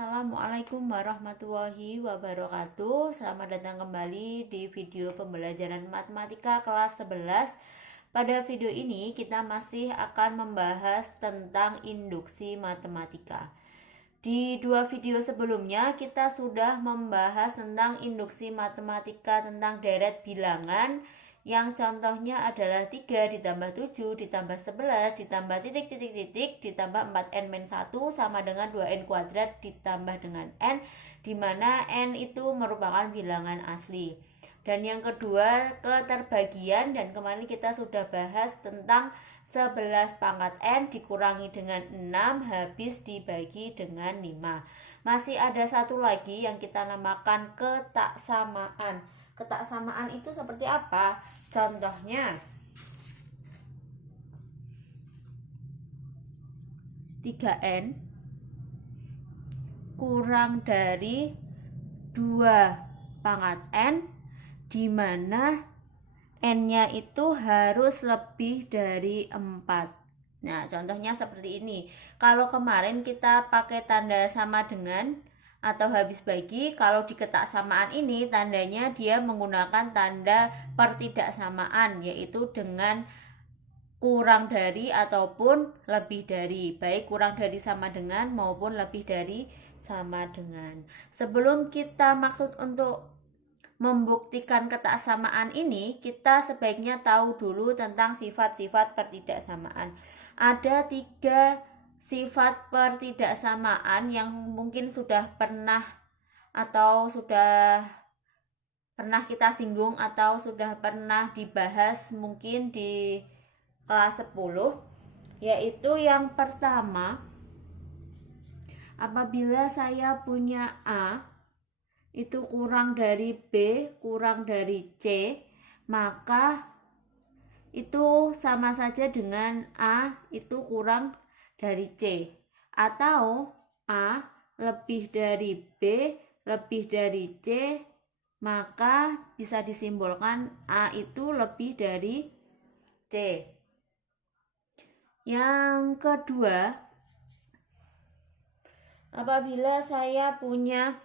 Assalamualaikum warahmatullahi wabarakatuh. Selamat datang kembali di video pembelajaran matematika kelas 11. Pada video ini kita masih akan membahas tentang induksi matematika. Di dua video sebelumnya kita sudah membahas tentang induksi matematika tentang deret bilangan, yang contohnya adalah 3 ditambah 7 ditambah 11 ditambah titik ditambah 4n-1 sama dengan 2n kuadrat ditambah dengan n, dimana n itu merupakan bilangan asli. Dan yang kedua keterbagian, dan kemarin kita sudah bahas tentang 11 pangkat n dikurangi dengan 6 habis dibagi dengan 5. Masih ada satu lagi yang kita namakan ketaksamaan. Ketaksamaan itu seperti apa? Contohnya 3n kurang dari 2 pangkat n, di mana n-nya itu harus lebih dari 4. Nah, contohnya seperti ini. Kalau kemarin kita pakai tanda sama dengan atau habis bagi, kalau di ketaksamaan ini tandanya dia menggunakan tanda pertidaksamaan, yaitu dengan kurang dari ataupun lebih dari, baik kurang dari sama dengan maupun lebih dari sama dengan. Sebelum kita maksud untuk membuktikan ketaksamaan ini, kita sebaiknya tahu dulu tentang sifat-sifat pertidaksamaan. Ada 3 sifat pertidaksamaan yang mungkin sudah pernah kita singgung atau sudah pernah dibahas mungkin di kelas 10, yaitu yang pertama, apabila saya punya A itu kurang dari B kurang dari C, maka itu sama saja dengan A itu kurang dari C, atau A lebih dari B lebih dari C, maka bisa disimbolkan A itu lebih dari C. Yang kedua, apabila saya punya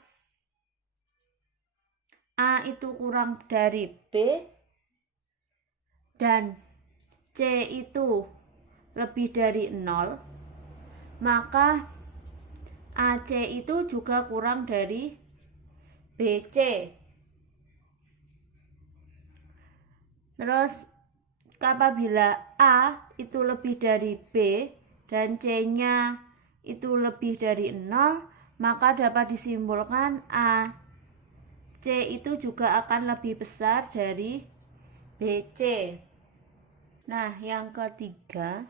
A itu kurang dari B dan C itu lebih dari 0, maka AC itu juga kurang dari BC. Terus apabila A itu lebih dari B dan C-nya itu lebih dari 0, maka dapat disimbolkan AC itu juga akan lebih besar dari BC. Nah, yang ketiga,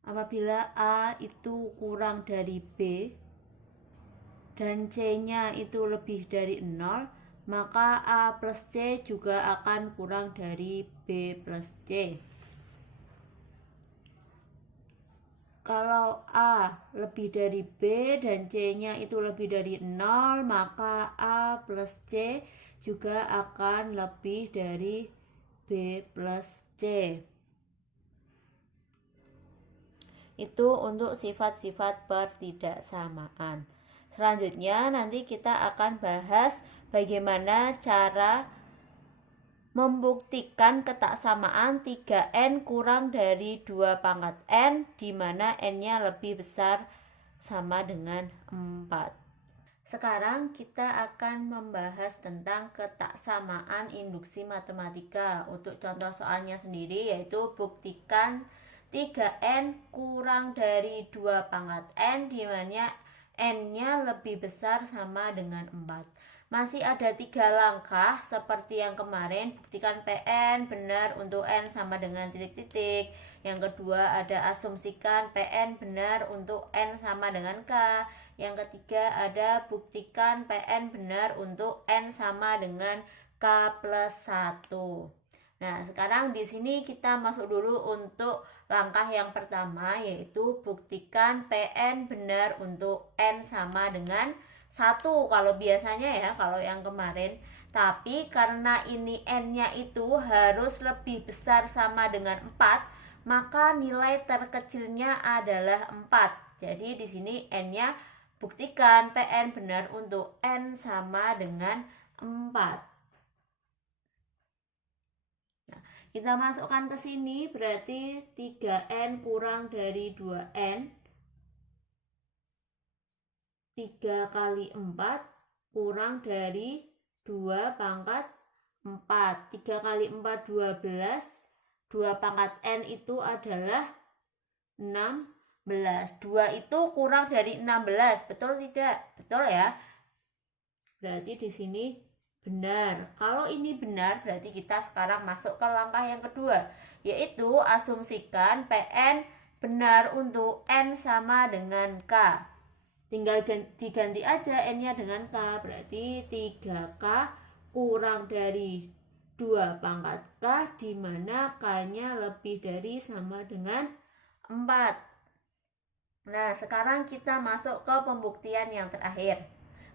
apabila A itu kurang dari B dan C-nya itu lebih dari 0, maka A plus C juga akan kurang dari B plus C. Kalau A lebih dari B dan C-nya itu lebih dari 0, maka A plus C juga akan lebih dari B plus C. Itu untuk sifat-sifat pertidaksamaan. Selanjutnya nanti kita akan bahas bagaimana cara membuktikan ketaksamaan 3n kurang dari 2 pangkat n, di mana n-nya lebih besar sama dengan 4. Sekarang kita akan membahas tentang ketaksamaan induksi matematika. Untuk contoh soalnya sendiri, yaitu buktikan 3n kurang dari 2 pangkat n, di mana n-nya lebih besar sama dengan 4. Masih ada 3 langkah seperti yang kemarin. Buktikan Pn benar untuk n sama dengan titik-titik. Yang kedua ada asumsikan Pn benar untuk n sama dengan K. Yang ketiga ada buktikan Pn benar untuk n sama dengan K plus 1. Nah, sekarang di sini kita masuk dulu untuk langkah yang pertama, yaitu buktikan Pn benar untuk n sama dengan 1 kalau biasanya ya, kalau yang kemarin. Tapi karena ini n-nya itu harus lebih besar sama dengan 4, maka nilai terkecilnya adalah 4. Jadi di sini n-nya buktikan Pn benar untuk n sama dengan 4. Nah, kita masukkan ke sini berarti 3n kurang dari 2n. 3 kali 4 kurang dari 2 pangkat 4. 3 kali 4 12. 2 pangkat n itu adalah 16. 2 itu kurang dari 16. Betul tidak? Betul ya. Berarti di sini benar. Kalau ini benar, berarti kita sekarang masuk ke langkah yang kedua, yaitu asumsikan Pn benar untuk n sama dengan K. Tinggal diganti aja n-nya dengan K. Berarti 3K kurang dari 2 pangkat K, di mana K-nya lebih dari sama dengan 4. Nah, sekarang kita masuk ke pembuktian yang terakhir.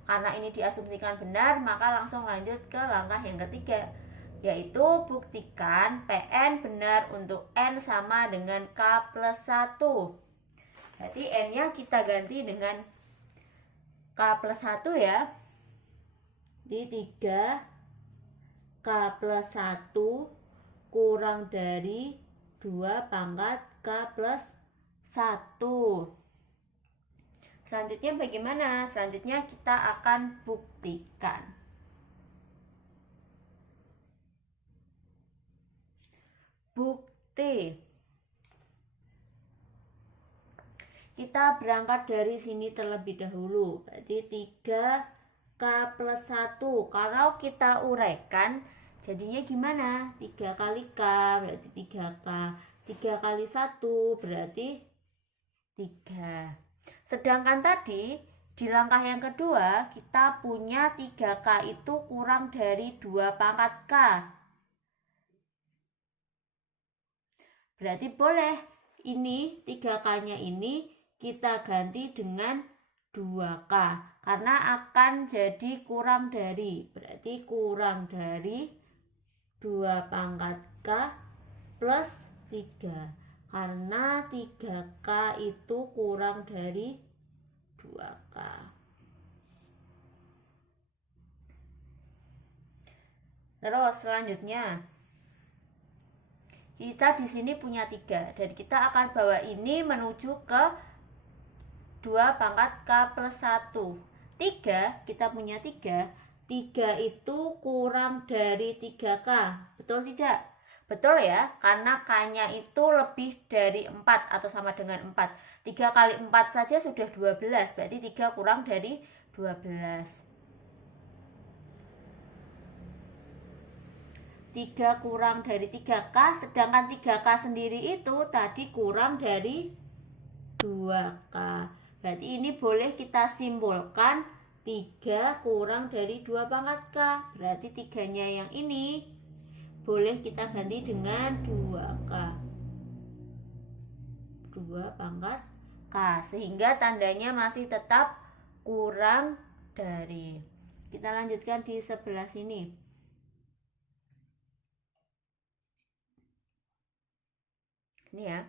Karena ini diasumsikan benar, maka langsung lanjut ke langkah yang ketiga, yaitu buktikan Pn benar untuk n sama dengan K plus 1. Berarti n-nya kita ganti dengan K plus 1 ya. Di 3K plus 1 kurang dari 2 pangkat K plus 1. Selanjutnya bagaimana? Selanjutnya kita akan buktikan. Bukti. Kita berangkat dari sini terlebih dahulu. Berarti 3K plus 1. Kalau kita uraikan, jadinya gimana? 3 kali K berarti 3K. 3 kali 1 berarti 3. Sedangkan tadi di langkah yang kedua kita punya 3K itu kurang dari 2 pangkat K. Berarti boleh ini 3K-nya ini kita ganti dengan 2K. Karena akan jadi kurang dari. Berarti kurang dari 2 pangkat K plus 3. Karena 3K itu kurang dari 2K. Terus selanjutnya kita di sini punya 3 dan kita akan bawa ini menuju ke 2 pangkat K plus 1. 3, kita punya 3. 3 itu kurang dari 3K. Betul tidak? Betul ya, karena K-nya itu lebih dari 4 atau sama dengan 4. 3 kali 4 saja sudah 12, berarti 3 kurang dari 12. 3 kurang dari 3K, sedangkan 3K sendiri itu tadi kurang dari 2K. Berarti ini boleh kita simpulkan 3 kurang dari 2 pangkat K. Berarti 3-nya yang ini boleh kita ganti dengan 2K. 2 pangkat K. Sehingga tandanya masih tetap kurang dari. Kita lanjutkan di sebelah sini. Ini ya.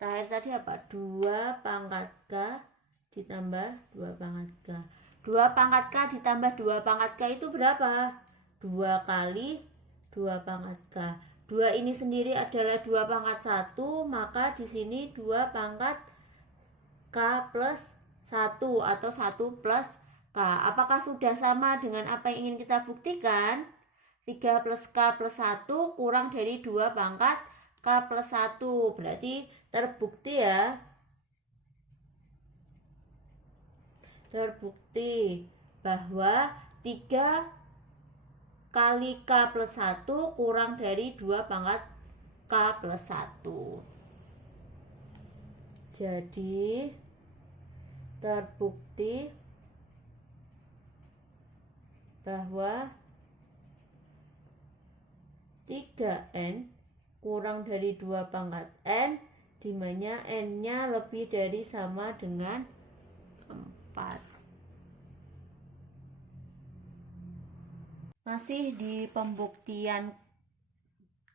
Terakhir tadi apa? 2 pangkat K ditambah 2 pangkat K. 2 pangkat K ditambah 2 pangkat K itu berapa? 2 kali 2 pangkat K. 2 ini sendiri adalah 2 pangkat 1, maka di sini 2 pangkat K plus 1 atau 1 plus K. Apakah sudah sama dengan apa yang ingin kita buktikan? 3 plus K plus 1 kurang dari 2 pangkat K plus 1. Berarti terbukti ya. Terbukti bahwa 3 kali K plus 1 kurang dari 2 pangkat K plus 1. Jadi terbukti bahwa 3N kurang dari 2 pangkat N, di mana N-nya lebih dari sama dengan 4. Masih di pembuktian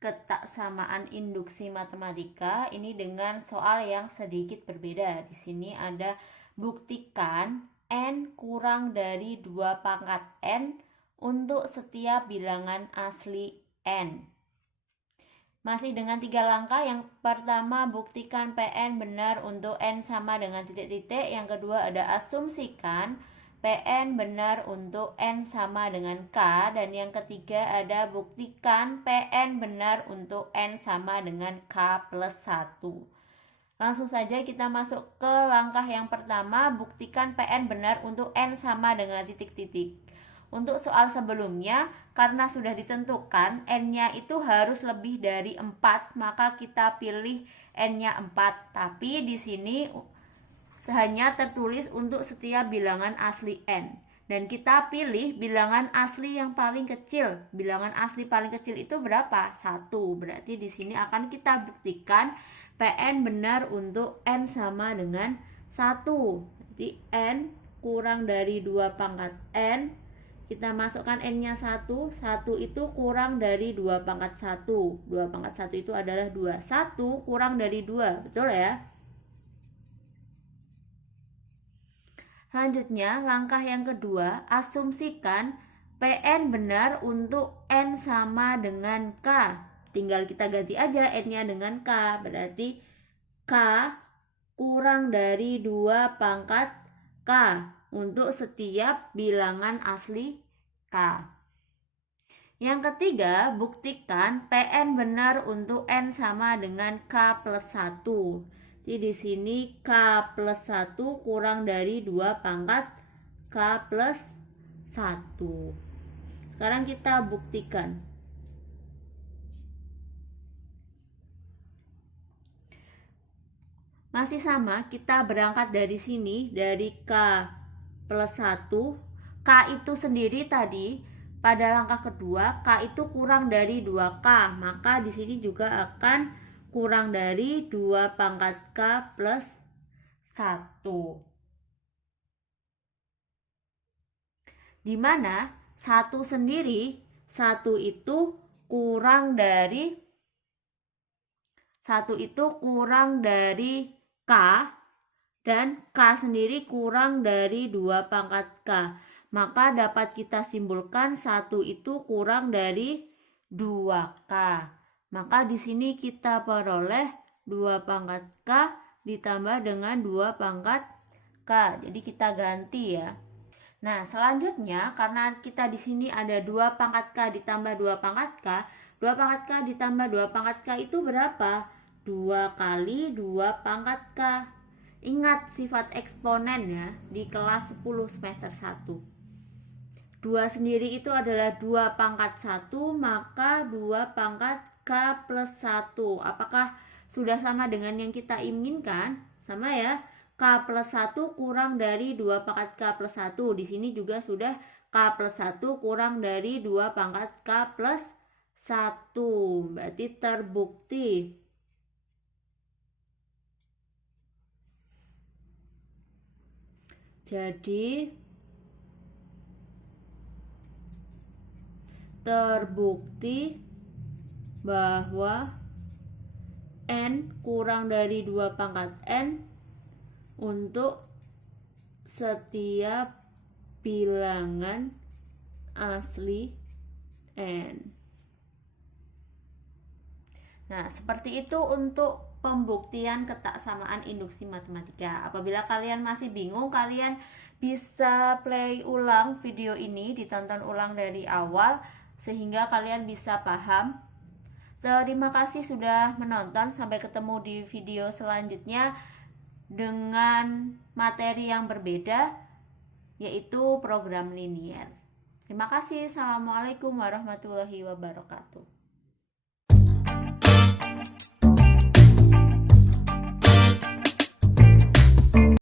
ketaksamaan induksi matematika ini dengan soal yang sedikit berbeda. Di sini ada buktikan n kurang dari 2 pangkat n untuk setiap bilangan asli n. Masih dengan 3 langkah. Yang pertama, buktikan Pn benar untuk n sama dengan titik-titik. Yang kedua ada asumsikan Pn benar untuk n sama dengan k. Dan yang ketiga ada buktikan Pn benar untuk n sama dengan k plus 1. Langsung saja kita masuk ke langkah yang pertama, buktikan Pn benar untuk n sama dengan titik-titik. Untuk soal sebelumnya, karena sudah ditentukan n-nya itu harus lebih dari 4, maka kita pilih n-nya 4. Tapi di sini hanya tertulis untuk setiap bilangan asli n. Dan kita pilih bilangan asli yang paling kecil. Bilangan asli paling kecil itu berapa? 1. Berarti di sini akan kita buktikan Pn benar untuk n sama dengan 1. Jadi n kurang dari 2 pangkat n. Kita masukkan n-nya 1. 1 itu kurang dari 2 pangkat 1. 2 pangkat 1 itu adalah 2. 1 kurang dari 2. Betul ya? Selanjutnya, langkah yang kedua, asumsikan Pn benar untuk n sama dengan k. Tinggal kita ganti aja n-nya dengan k. Berarti k kurang dari 2 pangkat k untuk setiap bilangan asli k. Yang ketiga, buktikan Pn benar untuk n sama dengan k plus 1. Jadi di sini k plus 1 kurang dari 2 pangkat k plus 1. Sekarang kita buktikan. Masih sama, kita berangkat dari sini, dari k plus 1. K itu sendiri tadi pada langkah kedua, k itu kurang dari 2k, maka di sini juga akan kurang dari 2 pangkat k plus 1. Dimana 1 sendiri, 1 itu kurang dari k, dan k sendiri kurang dari 2 pangkat k. Maka dapat kita simpulkan 1 itu kurang dari 2k. Maka di sini kita peroleh 2 pangkat k ditambah dengan 2 pangkat k. Jadi kita ganti ya. Nah, selanjutnya karena kita di sini ada 2 pangkat k ditambah 2 pangkat k, 2 pangkat k ditambah 2 pangkat k itu berapa? 2 kali 2 pangkat k. Ingat sifat eksponen ya di kelas 10 semester 1. 2 sendiri itu adalah 2 pangkat 1, maka 2 pangkat k plus 1. Apakah sudah sama dengan yang kita inginkan? Sama ya. K plus 1 kurang dari 2 pangkat k plus 1. Di sini juga sudah k plus 1 kurang dari 2 pangkat k plus 1. Berarti terbukti. Jadi terbukti bahwa n kurang dari 2 pangkat n untuk setiap bilangan asli n. Nah, seperti itu untuk pembuktian ketaksamaan induksi matematika. Apabila kalian masih bingung, kalian bisa play ulang video ini, ditonton ulang dari awal sehingga kalian bisa paham. Terima kasih sudah menonton. Sampai ketemu di video selanjutnya dengan materi yang berbeda, yaitu program linier. Terima kasih. Assalamualaikum warahmatullahi wabarakatuh.